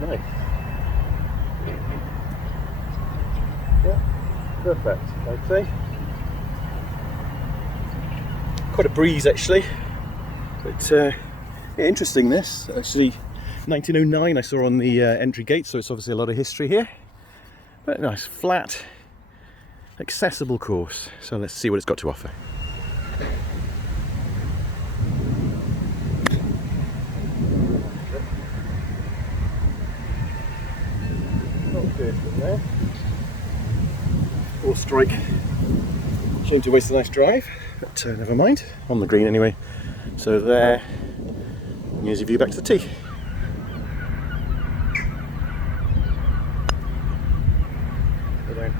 Nice. Yeah, perfect, I'd say. Quite a breeze actually, but yeah, interesting this. Actually, 1909 I saw on the entry gate, so it's obviously a lot of history here. But nice, flat, accessible course. So let's see what it's got to offer. There. Or strike. Shame to waste a nice drive, but never mind. On the green anyway. So there. Here's your view back to the tee. Go down.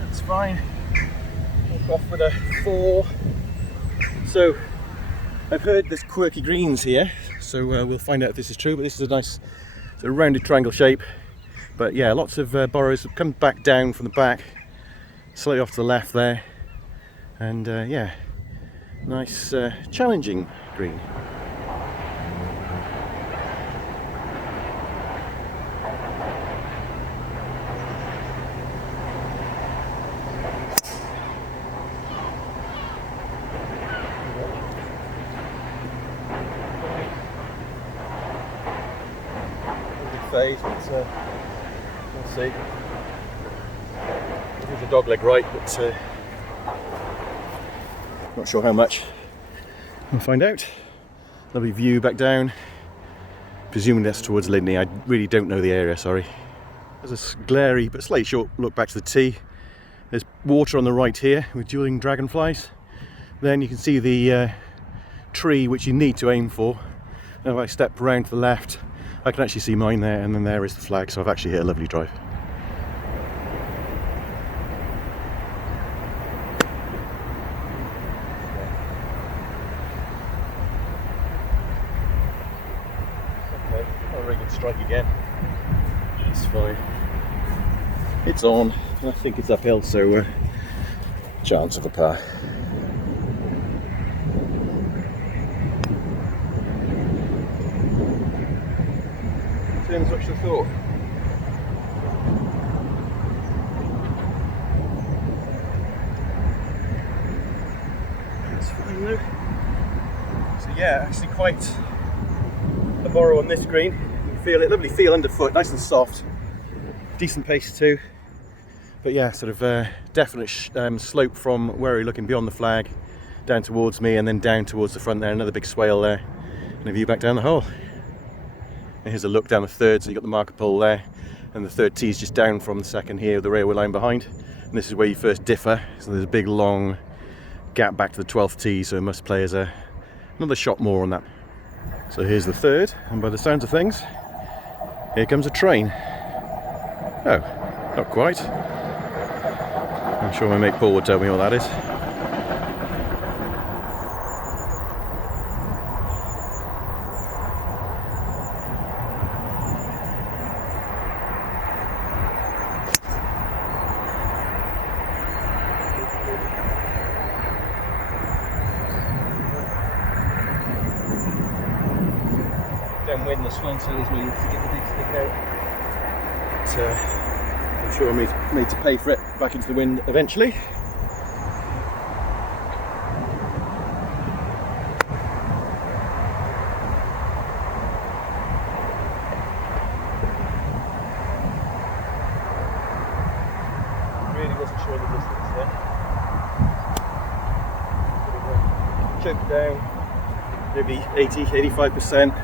That's fine. Off with a 4. So I've heard there's quirky greens here, so we'll find out if this is true, but this is a nice sort of rounded triangle shape. But yeah, lots of burrows come back down from the back, slightly off to the left there, and yeah, nice challenging green. Phase, but we'll see. There's a dog leg right, but not sure how much. We'll find out. Lovely view back down. Presuming that's towards Lydney. I really don't know the area, sorry. There's a glary but slightly short look back to the tee. There's water on the right here with dueling dragonflies. Then you can see the tree which you need to aim for. And if I step round to the left, I can actually see mine there, and then there is the flag, so I've actually hit a lovely drive. Okay, not a very good strike again. It's fine. It's on. I think it's uphill, so chance of a par. Tim's, what's your thought? That's fine though. So yeah, actually quite a borrow on this green. You can feel it, lovely feel underfoot, nice and soft. Decent pace too. But yeah, sort of definite slope from where you're looking beyond the flag down towards me, and then down towards the front there, another big swale there, and a view back down the hole. And here's a look down the third, so you've got the marker pole there, and the third tee is just down from the second here, the railway line behind, and this is where you first differ. So there's a big long gap back to the 12th tee, so it must play as another shot more on that. So here's the third, and by the sounds of things, here comes a train. Oh, not quite. I'm sure my mate Paul would tell me what that is. Downwind, the swan sails me to get the big stick out. But, I'm sure I'm made to pay for it back into the wind eventually. Really wasn't sure of the distance there. Choked down, maybe 80-85%.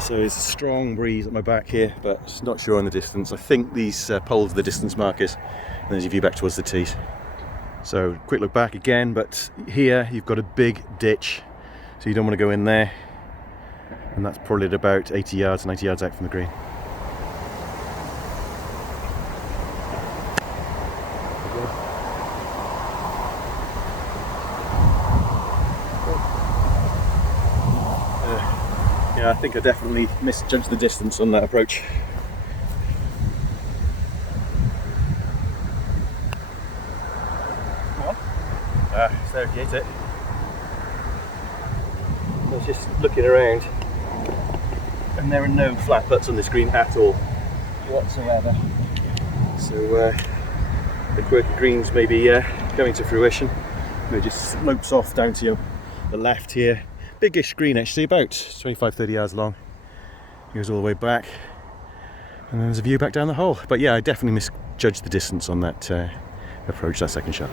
So it's a strong breeze at my back here, but not sure on the distance. I think these poles are the distance markers, and there's your view back towards the tees. So quick look back again, but here you've got a big ditch, so you don't want to go in there, and that's probably at about 80 yards, 90 yards out from the green. Yeah, I think I definitely misjudged the distance on that approach. Come on. So get it. I was just looking around, and there are no flat putts on this green at all, whatsoever. So the quirky greens may be coming to fruition. It just slopes off down to the left here. Biggish green actually, about 25-30 yards long. Goes all the way back, and then there's a view back down the hole. But yeah, I definitely misjudged the distance on that approach, that second shot.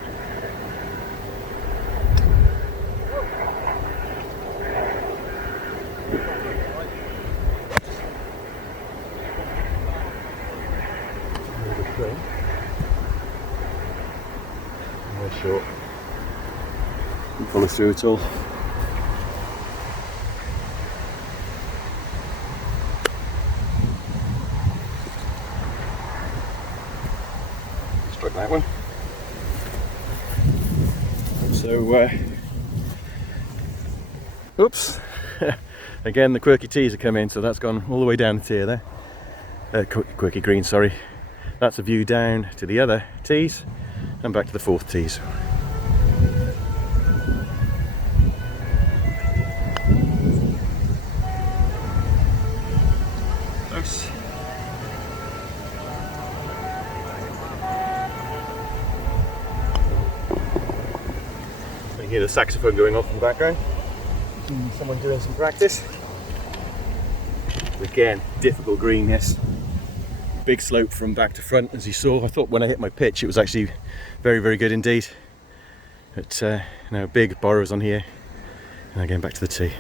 Short. Didn't follow through at all. Struck that one. So, oops. Again, the quirky tees are coming, so that's gone all the way down the tier there. Quirky green, sorry. That's a view down to the other tees and back to the fourth tees. Close. You can hear the saxophone going off in the background. Someone doing some practice. Again, difficult green, yes. Big slope from back to front, as you saw. I thought when I hit my pitch it was actually very, very good indeed. But now big borrows on here, and again back to the tee.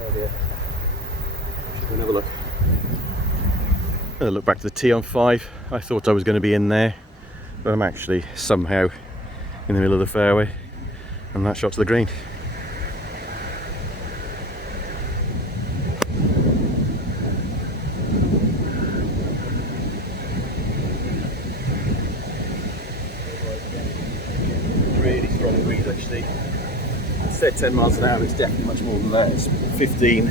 Oh dear. Another look. Look back to the tee on 5. I thought I was going to be in there, but I'm actually somehow in the middle of the fairway, and that shot to the green. Really strong breeze actually. I said 10 miles an hour, it's definitely much more than that. It's 15,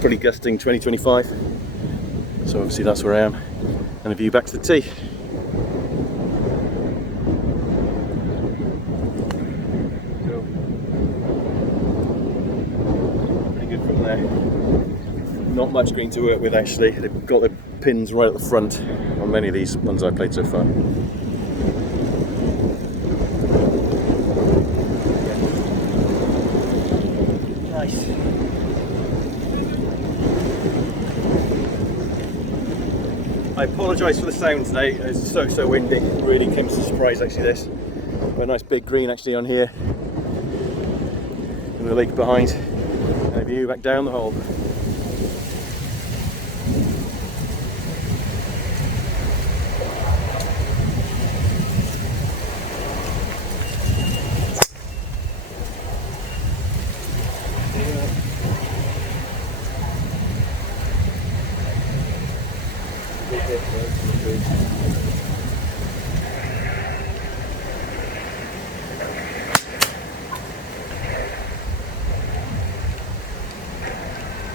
pretty gusting 20-25. So obviously that's where I am, and a view back to the tee. So, pretty good from there. Not much green to work with actually. They've got the pins right at the front on many of these ones I've played so far. Nice. I apologise for the sound today, it's so windy. It really came as a surprise actually this. Got a nice big green actually on here, and the lake behind, and a view back down the hole.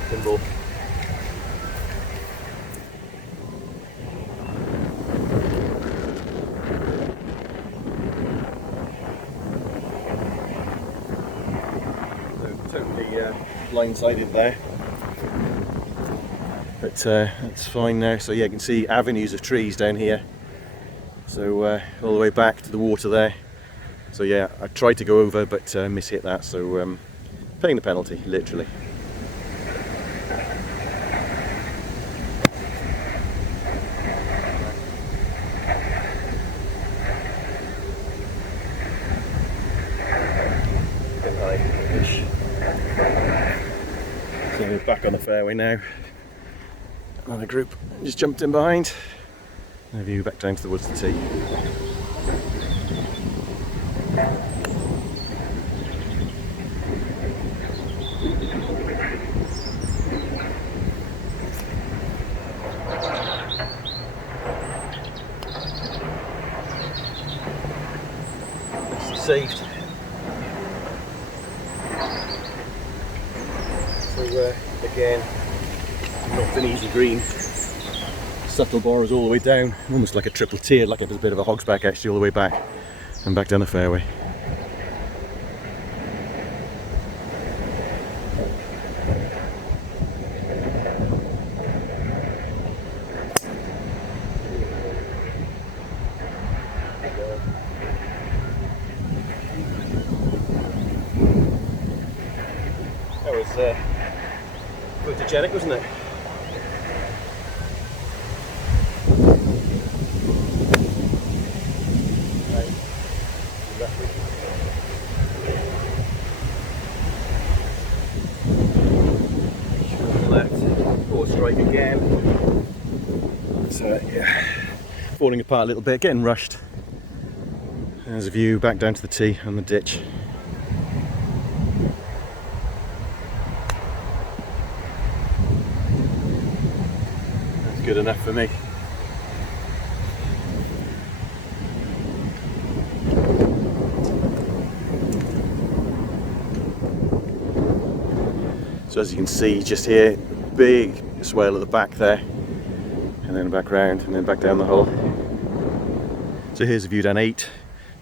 Symbol. So totally blindsided there, but that's fine now. So yeah, you can see avenues of trees down here, so all the way back to the water there. So yeah, I tried to go over but mishit that, so paying the penalty literally. So we're back on the fairway now. Another group just jumped in behind. And a view back down to the woods to tee. Saved. So again, not an easy green. Subtle borrows all the way down, almost like a triple tiered, like a bit of a hog's back actually all the way back and back down the fairway. That was photogenic, wasn't it? Left, four strike again. So yeah, falling apart a little bit, getting rushed. There's a view back down to the tee and the ditch. That's good enough for me. So as you can see just here, big swale at the back there, and then back round and then back down the hole. So here's a view down 8.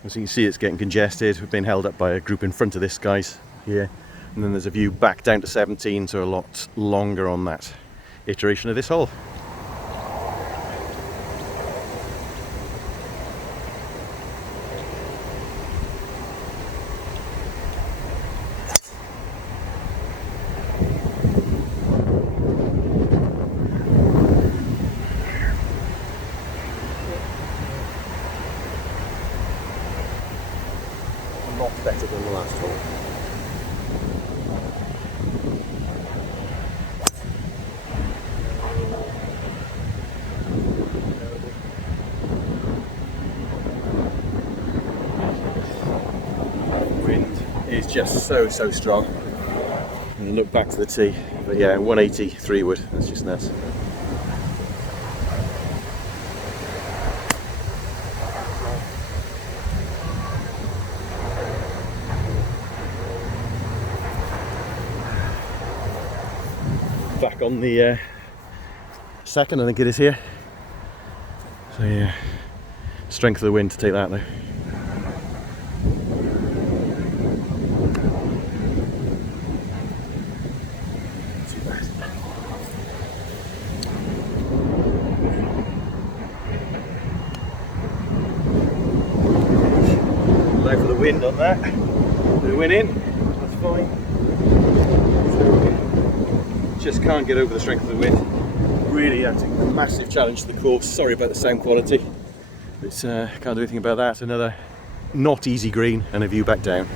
As you can see, it's getting congested. We've been held up by a group in front of this guy's here. And then there's a view back down to 17, so a lot longer on that iteration of this hole. Not better than the last hole. Wind is just so strong. And look back to the tee, but yeah, 180 3-wood, that's just nuts. Back on the second, I think it is here. So yeah, strength of the wind to take that though. Too bad. Low for the wind on that. Bit of wind in, that's fine. Just can't get over the strength of the wind. Really, that's a massive challenge to the course. Sorry about the sound quality, but can't do anything about that. Another not easy green and a view back down.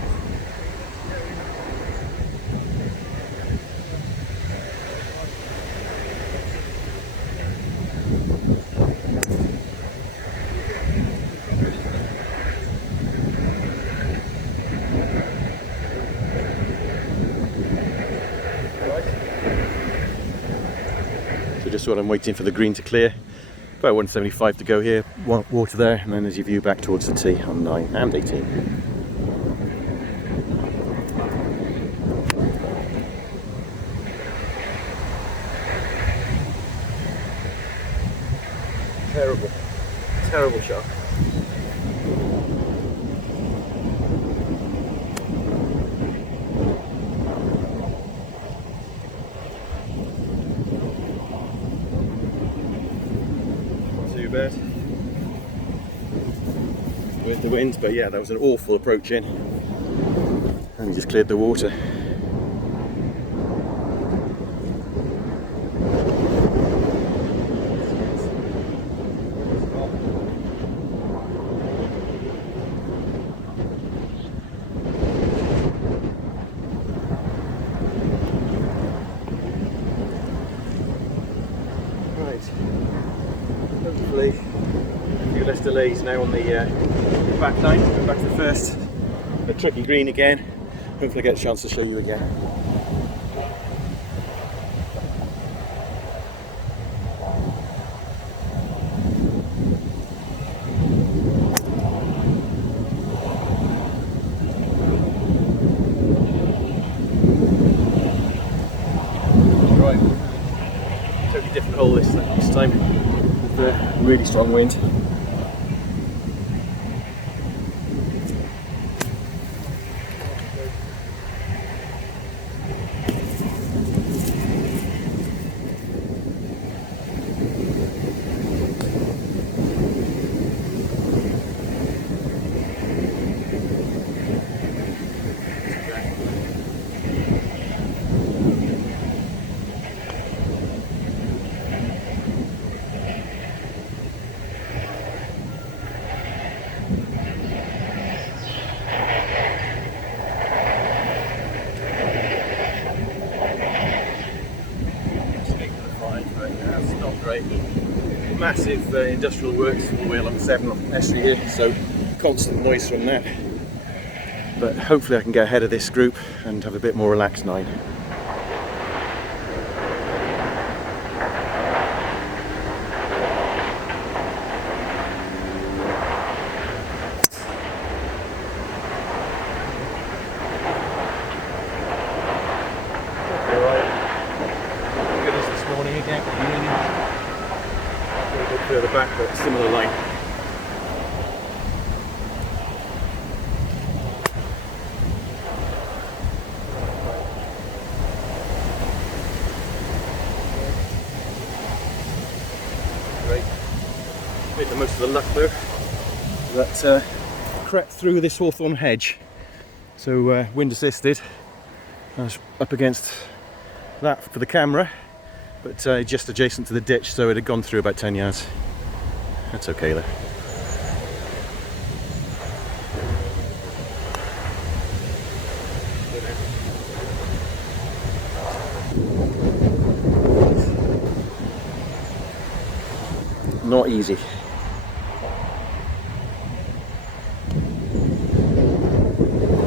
Just what I'm waiting for the green to clear. About 175 to go here, water there, and then there's your view back towards the tee on 9 and 18. Terrible shot. Bad with the wind, but yeah, that was an awful approach in, and we just cleared the water. delays now on the back nine. Going back to the first, the tricky green again. Hopefully I get a chance to show you again. Totally different hole this time with the really strong wind. Massive industrial works all the way along the Severn estuary here, so constant noise from that. But hopefully I can get ahead of this group and have a bit more relaxed nine. Further back, but similar line. Great. Made the most of the luck though. That crept through this hawthorn hedge. So wind assisted. I was up against that for the camera, but just adjacent to the ditch, so it had gone through about 10 yards. That's okay though. Not easy.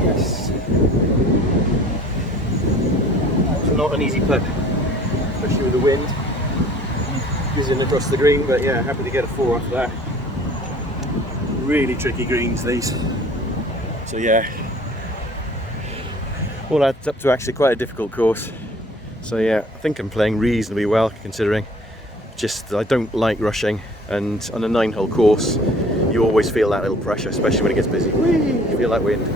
Yes. It's not an easy putt, especially with the wind whizzing across the green, but yeah, happy to get a 4 off that. Really tricky greens these. So yeah, all adds up to actually quite a difficult course. So yeah, I think I'm playing reasonably well considering. Just I don't like rushing, and on a 9-hole course you always feel that little pressure, especially when it gets busy. Whee! You feel that wind.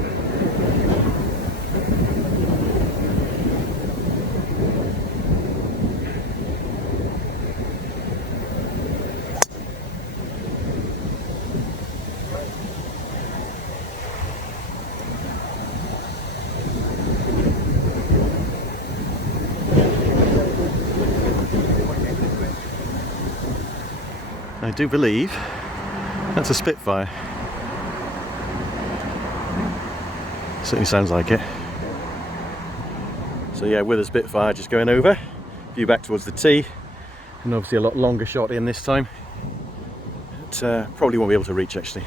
I do believe that's a Spitfire. Certainly sounds like it. So yeah, with a Spitfire just going over, view back towards the tee, and obviously a lot longer shot in this time. But probably won't be able to reach actually.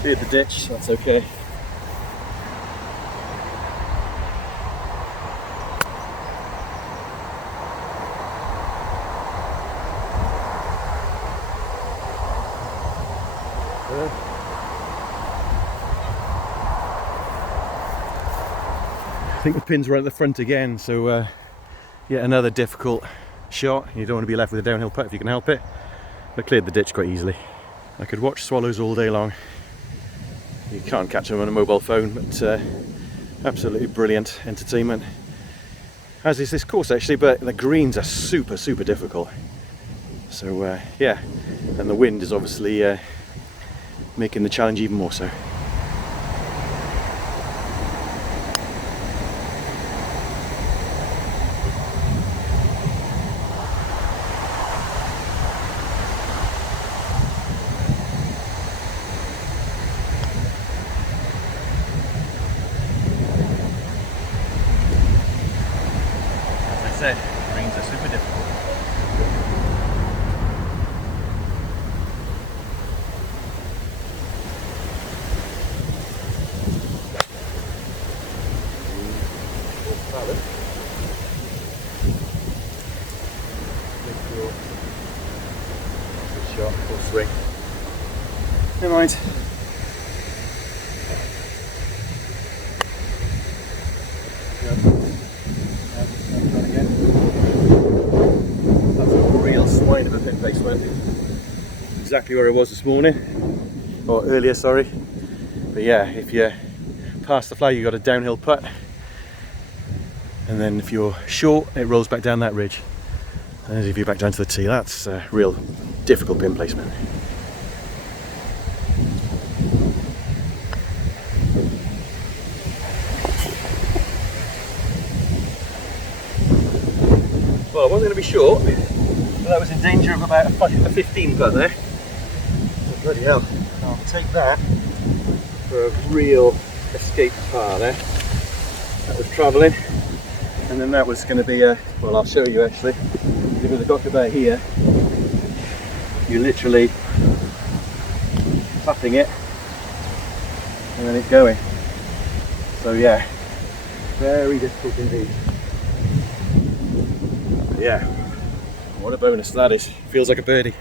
Cleared the ditch, that's okay. I think the pin's right at the front again, so yet another difficult shot. You don't want to be left with a downhill putt if you can help it. But cleared the ditch quite easily. I could watch swallows all day long. You can't catch them on a mobile phone, but absolutely brilliant entertainment. As is this course actually, but the greens are super difficult. So yeah, and the wind is obviously making the challenge even more so. Right. That's a real swine of a pin placement. Exactly where I was this morning, or earlier, sorry. But yeah, if you pass the flag, you've got a downhill putt, and then if you're short, it rolls back down that ridge. And as if you're back down to the tee, that's a real difficult pin placement. Well, I wasn't going to be short, but I was in danger of about a 15 putt there. Oh, bloody hell. I'll take that for a real escape par there. That was travelling, and then that was going to be a, well, I'll show you actually. Because I got to about here, you're literally tapping it and then it's going. So yeah, very difficult indeed. But yeah, what a bonus that is. Feels like a birdie.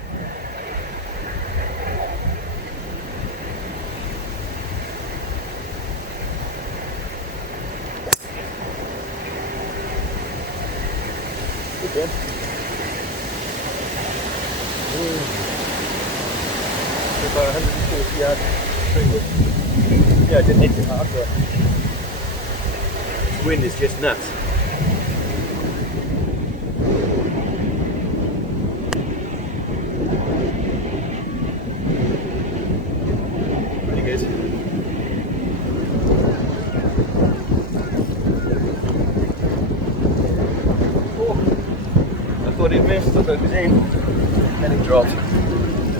Good one. About 140 yards freeway. Yeah, I didn't hit it hard, but this wind is just nuts. Pretty good. Oh, I thought it missed, I thought it was in, then it dropped.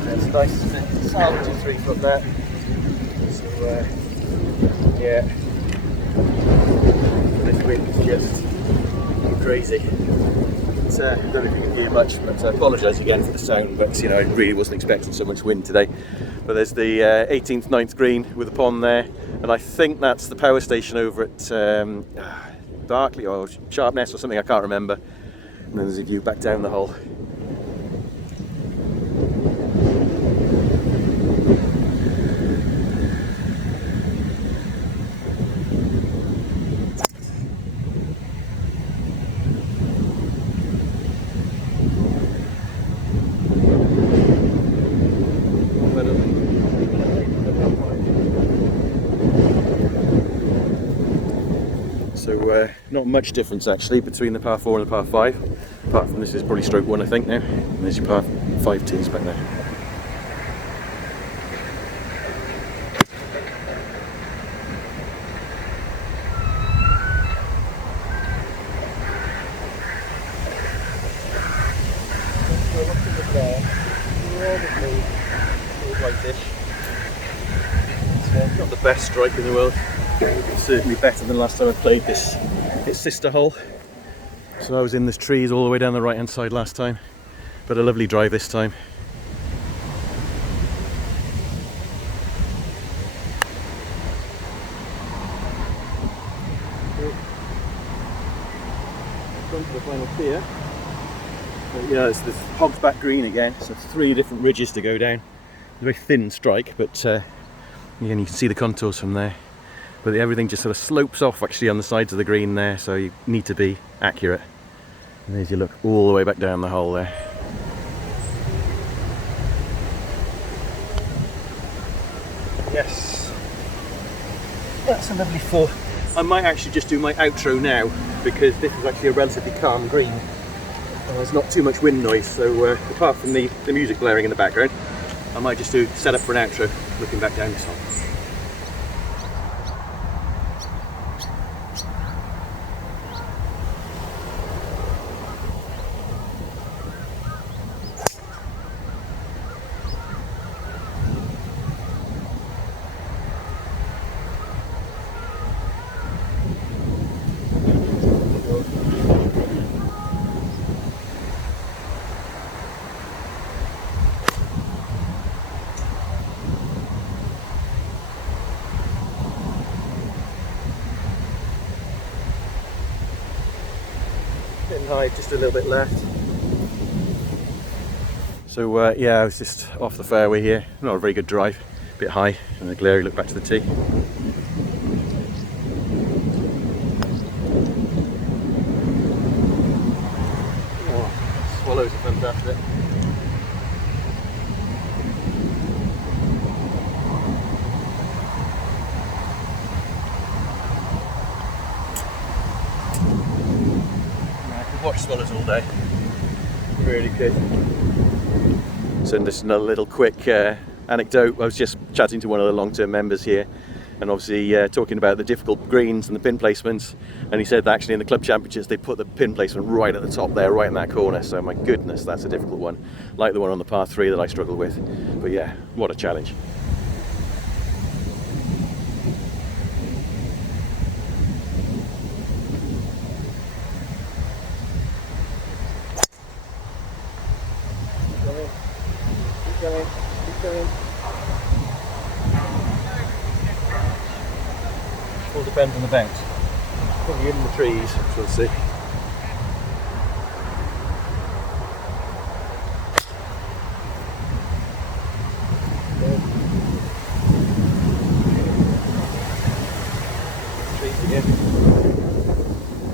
That's nice, isn't it? Salvage a 3 foot there. So, yeah. This wind is just crazy. It's, I don't know if you can hear much, but I apologise again for the sound, but you know, I really wasn't expecting so much wind today. But there's the 18th, 9th green with a pond there, and I think that's the power station over at Barclay or Sharpness or something, I can't remember. And then there's a view back down the hole. So not much difference actually between the par 4 and the par 5, apart from this is probably stroke 1 I think now, and there's your par 5 tees back there. It's not the best strike in the world. It's certainly better than last time I played this. It's sister hole. So I was in this trees all the way down the right hand side last time, but a lovely drive this time. Going to the final pier. But yeah, it's the Hog's Back Green again, so 3 different ridges to go down. It's a very thin strike, but again you can see the contours from there. But everything just sort of slopes off actually on the sides of the green there, so you need to be accurate. And there's your look all the way back down the hole there. Yes, that's a lovely 4. I might actually just do my outro now, because this is actually a relatively calm green. And there's not too much wind noise, so apart from the music blaring in the background, I might just do set up for an outro, looking back down this hole. High, just a little bit left. So yeah, I was just off the fairway here. Not a very good drive, bit high and a glary look back to the tee. Oh, swallows are fantastic. I could watch swallows all day. Really good. So this is another little quick anecdote. I was just chatting to one of the long-term members here, and obviously talking about the difficult greens and the pin placements, and he said that actually in the club championships they put the pin placement right at the top there, right in that corner. So my goodness, that's a difficult one, like the one on the par 3 that I struggled with. But yeah, what a challenge. Keep going. All depends on the bounce. Probably in the trees, which we'll see. Trees again.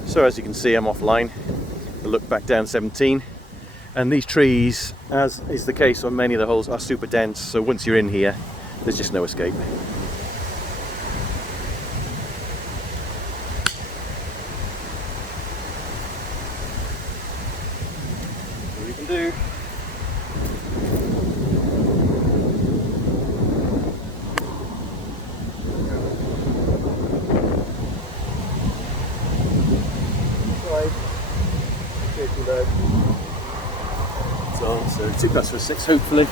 So as you can see, I'm offline. I look back down 17. And these trees, as is the case on many of the holes, are super dense, so once you're in here, there's just no escape. What you can do. Slide. Careful though. So 2 putts for 6 hopefully.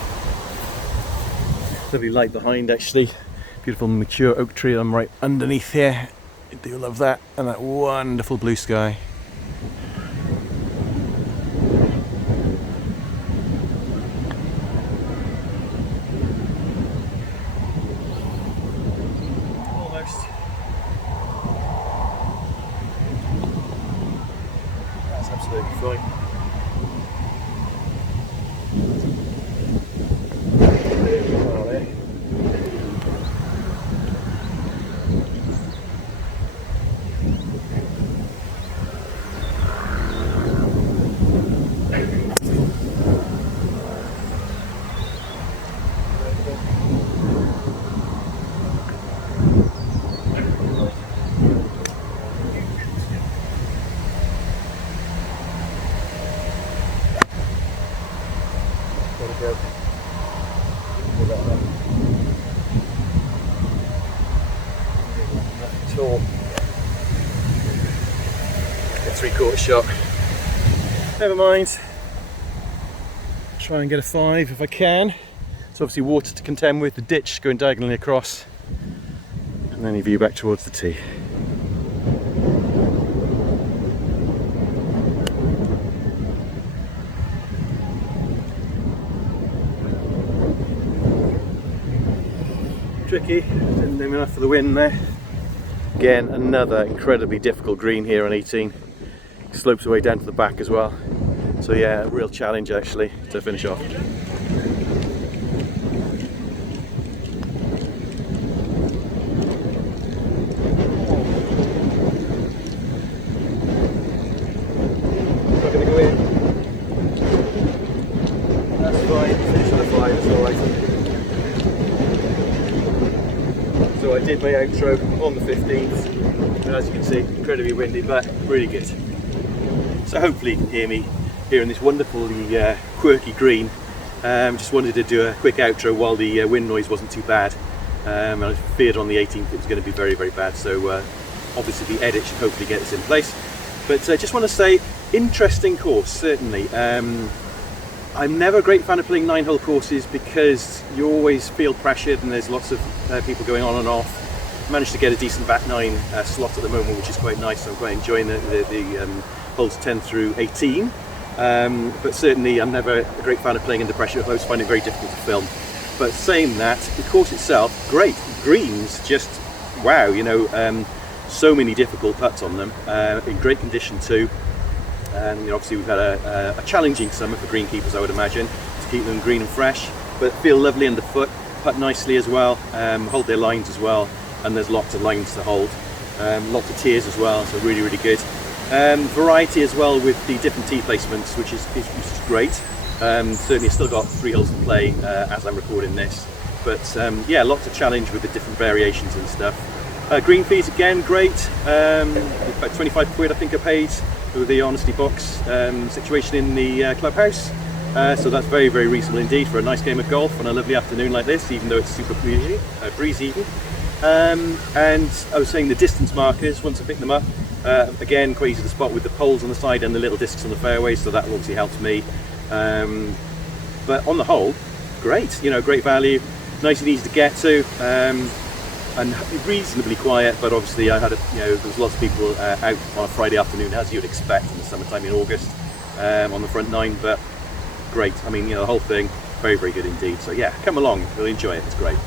Lovely light behind actually. Beautiful mature oak tree I'm right underneath here. I do love that, and that wonderful blue sky. Almost. That's absolutely fine. Go. Tall. A 3/4 shot. Never mind. Try and get a 5 if I can. It's obviously water to contend with, the ditch going diagonally across, and then you view back towards the tee. Tricky, didn't do enough for the win there. Again, another incredibly difficult green here on 18. Slopes away down to the back as well. So yeah, a real challenge actually to finish off. Not going to go in. That's fine, finish on a 5, it's alright. So I did my outro on the 15th, and as you can see, incredibly windy, but really good. So hopefully you can hear me here in this wonderfully quirky green. Just wanted to do a quick outro while the wind noise wasn't too bad. And I feared on the 18th it was going to be very, very bad, so obviously the edit should hopefully get this in place. But just want to say, interesting course, certainly. I'm never a great fan of playing 9-hole courses because you always feel pressured and there's lots of people going on and off. Managed to get a decent back 9 slot at the moment, which is quite nice, so I'm quite enjoying the holes 10 through 18. But certainly I'm never a great fan of playing under pressure. I always find it very difficult to film. But saying that, the course itself, great. Greens, just wow, you know, so many difficult putts on them, in great condition too. And you know, obviously we've had a challenging summer for greenkeepers, I would imagine, to keep them green and fresh, but feel lovely underfoot. putt nicely as well, hold their lines as well, and there's lots of lines to hold, lots of tiers as well, so really, really good. Variety as well with the different tee placements, which is great. Certainly still got 3 holes to play as I'm recording this, but yeah, lots of challenge with the different variations and stuff. Green fees again, great. About 25 quid I think I paid with the honesty box situation in the clubhouse. So that's very, very reasonable indeed for a nice game of golf on a lovely afternoon like this, even though it's super breezy even. And I was saying the distance markers, once I picked them up, again quite easy to spot with the poles on the side and the little discs on the fairway, so that obviously helps me. But on the whole, great, you know, great value, nice and easy to get to, and reasonably quiet. But obviously I had there's lots of people out on a Friday afternoon, as you'd expect in the summertime in August, on the front 9, but great. I mean, you know, the whole thing, very, very good indeed. So yeah, come along, you'll enjoy it, it's great.